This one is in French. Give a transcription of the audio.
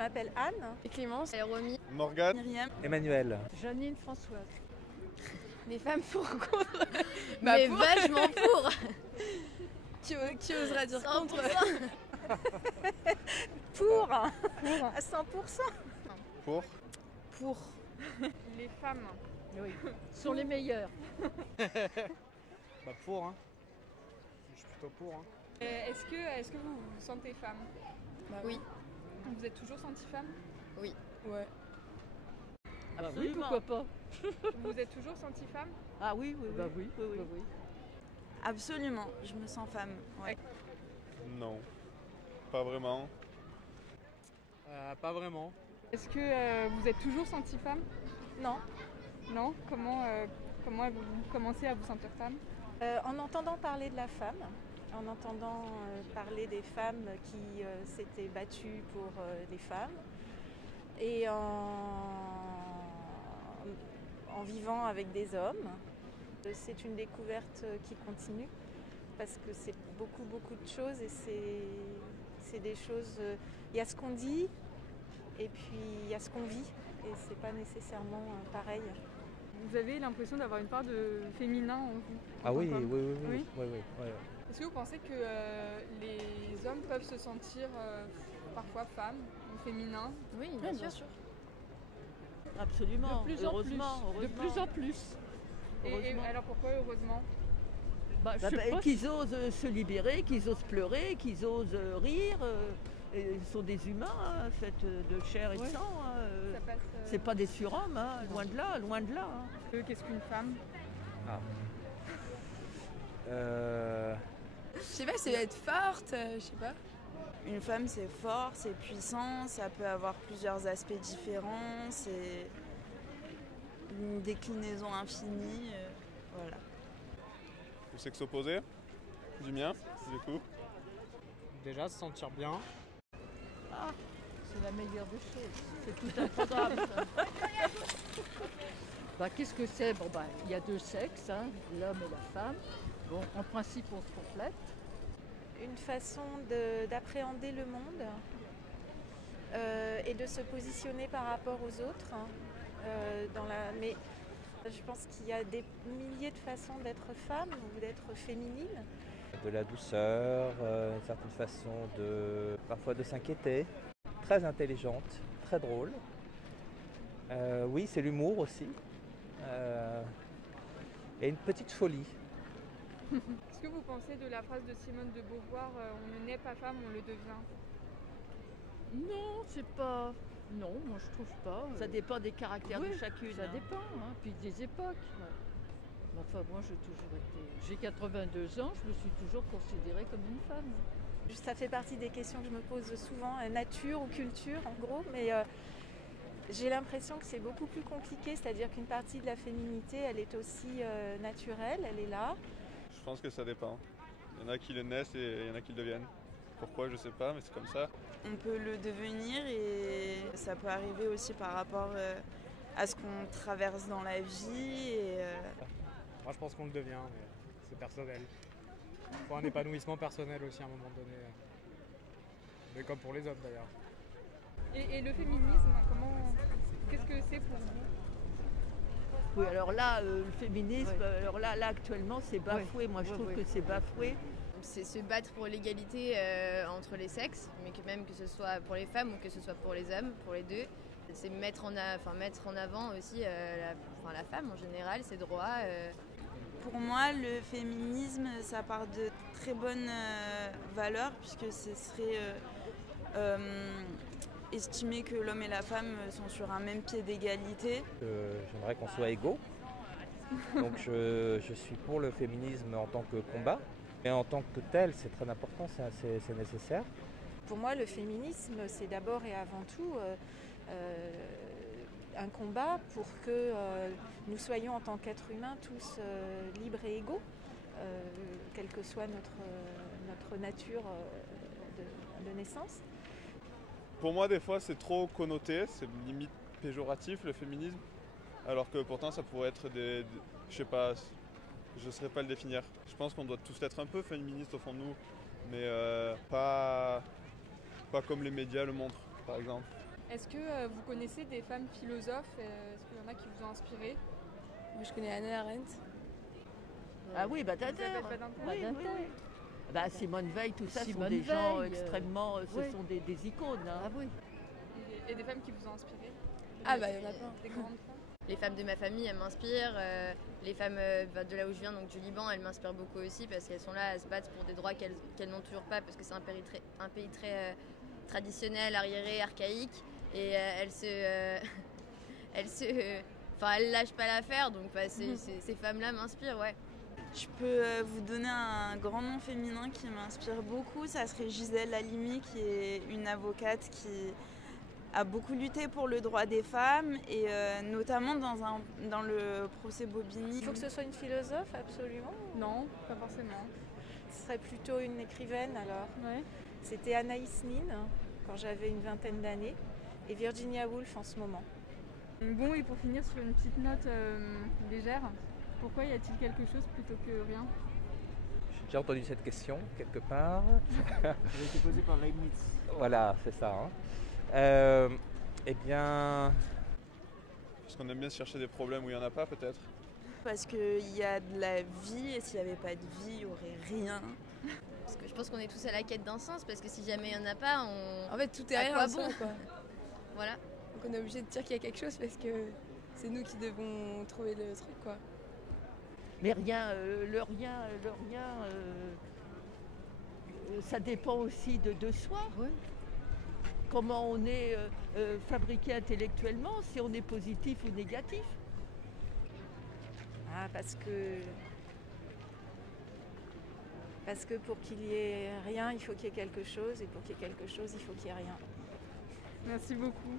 m'appelle Anne. Et Clémence. Et Romy. Morgane. Myriam. Emmanuel. Janine Françoise. Les femmes pour contre. Mais pour. vachement pour. Qui osera dire 100%. contre? Pour. À 100%. Pour. Pour. Les femmes. Oui. Sont les meilleures. Bah pour, hein. Je suis plutôt pour, hein. Est-ce que vous vous sentez femme? Oui. Vous êtes toujours sentie femme? Oui. Ouais. Ah Absolument. oui, pourquoi pas. Vous êtes toujours sentie femme? Ah oui, oui, oui. Bah oui, oui, oui. bah oui. Absolument, je me sens femme. Ouais. Non. Pas vraiment. Pas vraiment. Est-ce que vous êtes toujours sentie femme? Non. Non? Comment vous commencez à vous sentir femme? En entendant parler de la femme, en entendant parler des femmes qui s'étaient battues pour les femmes, et en vivant avec des hommes. C'est une découverte qui continue parce que c'est beaucoup de choses et c'est des choses. Il y a ce qu'on dit et puis il y a ce qu'on vit et c'est pas nécessairement pareil. Vous avez l'impression d'avoir une part de féminin en vous? Ah oui, oui, oui. Est-ce que vous pensez que les hommes peuvent se sentir parfois femmes ou féminins? Oui, bien sûr. Absolument. De plus heureusement, en plus. De plus en plus. Et alors pourquoi heureusement? Bah, je sais pas. Qu'ils osent se libérer, qu'ils osent pleurer, qu'ils osent rire. Ils sont des humains, hein, faits de chair et de sang. Hein. Ça passe, C'est pas des surhommes, hein, loin de là, loin de là. Hein. Qu'est-ce qu'une femme? Je sais pas, c'est être forte, je sais pas. Une femme, c'est fort, c'est puissant, ça peut avoir plusieurs aspects différents, c'est une déclinaison infinie. Voilà. Le sexe opposé. Du mien, du coup. Déjà, se sentir bien. Ah, c'est la meilleure des choses. C'est tout un programme, ça. Bah, qu'est-ce que c'est? Bon, bah, il y a deux sexes, hein, l'homme et la femme. Bon, en principe, on se complète. Une façon d'appréhender le monde et de se positionner par rapport aux autres. Mais je pense qu'il y a des milliers de façons d'être femme ou d'être féminine. De la douceur, une certaine façon parfois de s'inquiéter. Très intelligente, très drôle. Oui, c'est l'humour aussi. Et une petite folie. Est-ce que vous pensez de la phrase de Simone de Beauvoir, on ne naît pas femme, on le devient? Non, c'est pas... Non, moi je trouve pas. Ça dépend des caractères oui, de chacune. Ça dépend, hein, puis des époques. Ouais. Mais enfin, moi j'ai toujours été... J'ai 82 ans, je me suis toujours considérée comme une femme. Ça fait partie des questions que je me pose souvent, nature ou culture en gros, mais j'ai l'impression que c'est beaucoup plus compliqué, c'est-à-dire qu'une partie de la féminité, elle est aussi naturelle, elle est là. Je pense que ça dépend. Il y en a qui le naissent et il y en a qui le deviennent. Pourquoi, je sais pas, mais c'est comme ça. On peut le devenir et ça peut arriver aussi par rapport à ce qu'on traverse dans la vie. Moi, je pense qu'on le devient, mais c'est personnel. Il faut un épanouissement personnel aussi à un moment donné. Mais comme pour les hommes d'ailleurs. Et le féminisme, qu'est-ce que c'est pour vous? Oui, alors là, le féminisme, alors là actuellement, c'est bafoué. Moi, je trouve que c'est bafoué. C'est se battre pour l'égalité entre les sexes, mais même que ce soit pour les femmes ou que ce soit pour les hommes, pour les deux. C'est mettre en avant aussi la femme en général, ses droits. Pour moi, le féminisme, ça part de très bonnes valeurs, puisque ce serait estimer que l'homme et la femme sont sur un même pied d'égalité. J'aimerais qu'on soit égaux. Donc je suis pour le féminisme en tant que combat. Et en tant que tel, c'est très important, c'est nécessaire. Pour moi, le féminisme, c'est d'abord et avant tout un combat pour que nous soyons en tant qu'êtres humains tous libres et égaux, quelle que soit notre nature de naissance. Pour moi, des fois, c'est trop connoté, c'est limite péjoratif le féminisme, alors que pourtant ça pourrait être je sais pas, je ne saurais pas le définir. Je pense qu'on doit tous être un peu féministes au fond de nous, mais pas comme les médias le montrent, par exemple. Est-ce que vous connaissez des femmes philosophes? Est-ce qu'il y en a qui vous ont inspiré? Moi, je connais Hannah Arendt. Ah oui, Isabelle Badinter. Badinter. Oui, oui, oui. Bah, Simone Veil, tout ça, sont Simone des gens Veil, extrêmement... Ce ouais. sont des icônes. Hein. Ah oui. Et des femmes qui vous ont inspiré? Ah bah, il y en a plein. Des grandes femmes? Les femmes de ma famille, elles m'inspirent. Les femmes de là où je viens, donc du Liban, elles m'inspirent beaucoup aussi parce qu'elles sont là, elles se battent pour des droits qu'elles n'ont toujours pas parce que c'est un pays très traditionnel, arriéré, archaïque. Et elles lâchent pas l'affaire, donc bah, ces femmes-là m'inspirent, ouais. Je peux vous donner un grand nom féminin qui m'inspire beaucoup. Ça serait Gisèle Halimi, qui est une avocate qui a beaucoup lutté pour le droit des femmes et notamment dans le procès Bobigny. Il faut que ce soit une philosophe, absolument. Non, pas forcément. Ce serait plutôt une écrivaine alors. Ouais. C'était Anaïs Nin quand j'avais une vingtaine d'années et Virginia Woolf en ce moment. Bon, et pour finir sur une petite note légère, pourquoi y a-t-il quelque chose plutôt que rien? J'ai entendu cette question quelque part. Elle a été posée par Leibniz. Voilà, c'est ça. Hein. Eh bien, Parce qu'on aime bien chercher des problèmes où il n'y en a pas, peut-être. Parce qu'il y a de la vie et s'il n'y avait pas de vie, il n'y aurait rien. Parce que je pense qu'on est tous à la quête d'un sens parce que si jamais il n'y en a pas, En fait, tout est À rien quoi ensemble, bon quoi. voilà. Donc on est obligé de dire qu'il y a quelque chose parce que c'est nous qui devons trouver le truc, quoi. Mais rien, le rien, ça dépend aussi de soi. Comment on est fabriqué intellectuellement, si on est positif ou négatif. Ah, parce que pour qu'il y ait rien, il faut qu'il y ait quelque chose et pour qu'il y ait quelque chose, il faut qu'il y ait rien. Merci beaucoup.